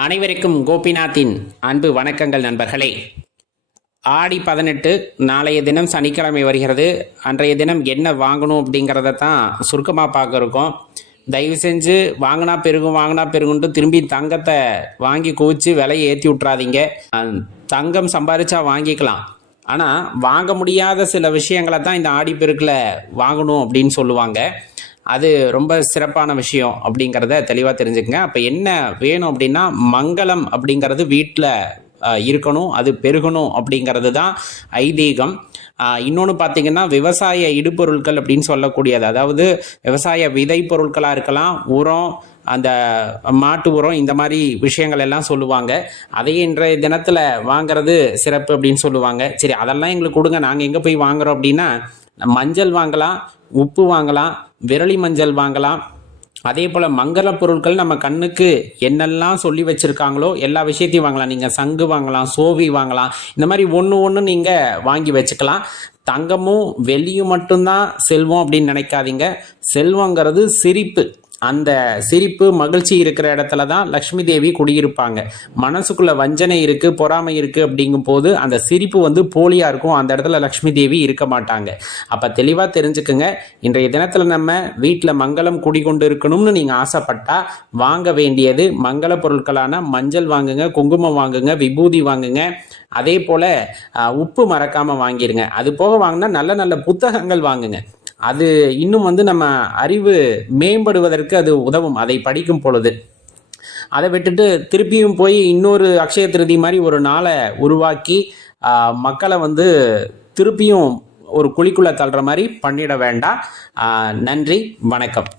அனைவருக்கும் கோபிநாத்தின் அன்பு வணக்கங்கள் நண்பர்களே. ஆடி பதினெட்டு நாளைய தினம் சனிக்கிழமை வருகிறது. அன்றைய தினம் என்ன வாங்கணும் அப்படிங்கிறத தான் சுருக்கமாக பார்க்க இருக்கோம். தயவு செஞ்சு வாங்கினா பெருகும் வாங்கினா பெருகுன்ட்டு திரும்பி தங்கத்தை வாங்கி குவிச்சு விலையை ஏற்றி விட்றாதீங்க தங்கம் சம்பாரிச்சா வாங்கிக்கலாம். ஆனால் வாங்க முடியாத சில விஷயங்களை தான் இந்த ஆடி பெருக்கில் வாங்கணும் அப்படின்னு சொல்லுவாங்க. அது ரொம்ப சிறப்பான விஷயம் அப்படிங்கிறத தெளிவாக தெரிஞ்சுக்கங்க. அப்போ என்ன வேணும் அப்படின்னா மங்களம் அப்படிங்கிறது வீட்டில் இருக்கணும் அது பெருகணும் அப்படிங்கிறது தான் ஐதீகம் இன்னொன்று பார்த்தீங்கன்னா விவசாய இடுபொருட்கள் அப்படின்னு சொல்லக்கூடியது. அதாவது விவசாய விதை பொருட்களாக இருக்கலாம் உரம் அந்த மாட்டு உரம் இந்த மாதிரி விஷயங்கள் எல்லாம் சொல்லுவாங்க. அதையே இன்றைய தினத்தில் வாங்குறது சிறப்பு அப்படின்னு சொல்லுவாங்க. சரி அதெல்லாம் எங்களுக்கு கொடுங்க. நாங்கள் எங்கே போய் வாங்குறோம் அப்படின்னா மஞ்சள் வாங்கலாம் உப்பு வாங்கலாம் விரலி மஞ்சள் வாங்கலாம் அதே போல் மங்கள பொருட்கள் நம்ம கண்ணுக்கு என்னெல்லாம் சொல்லி வச்சுருக்காங்களோ எல்லா விஷயத்தையும் வாங்கலாம். நீங்கள் சங்கு வாங்கலாம் சோவி வாங்கலாம். இந்த மாதிரி ஒன்று ஒன்று நீங்கள் வாங்கி வச்சுக்கலாம். தங்கமும் வெள்ளியும் மட்டும்தான் செல்வம் அப்படின்னு நினைக்காதீங்க. செல்வங்கிறது சிரிப்பு. அந்த சிரிப்பு மகிழ்ச்சி இருக்கிற இடத்துல தான் லக்ஷ்மி தேவி குடியிருப்பாங்க. மனசுக்குள்ள வஞ்சனை இருக்கு பொறாமை இருக்கு அப்படிங்கும் போது அந்த சிரிப்பு வந்து போலியா இருக்கும். அந்த இடத்துல லக்ஷ்மி தேவி இருக்க மாட்டாங்க. அப்ப தெளிவா தெரிஞ்சுக்குங்க. இன்றைய தினத்துல நம்ம வீட்டில் மங்களம் குடிகொண்டு இருக்கணும்னு நீங்க ஆசைப்பட்டா வாங்க வேண்டியது மங்கள பொருட்களான மஞ்சள் வாங்குங்க குங்குமம் வாங்குங்க விபூதி வாங்குங்க. அதே போல உப்பு மறக்காம வாங்கிருங்க. அது போக வாங்கினா நல்ல நல்ல புத்தகங்கள் வாங்குங்க. அது இன்னும் வந்து நம்ம அறிவு மேம்படுவதற்கு அது உதவும். அதை படிக்கும் பொழுது. அதை விட்டுட்டு திருப்பியும் போய் இன்னொரு அக்ஷய திருதி மாதிரி ஒரு நாளை உருவாக்கி மக்களை வந்து திருப்பியும் ஒரு குழிக்குள்ளே தள்ளுற மாதிரி பண்ணிட வேண்டாம். நன்றி வணக்கம்.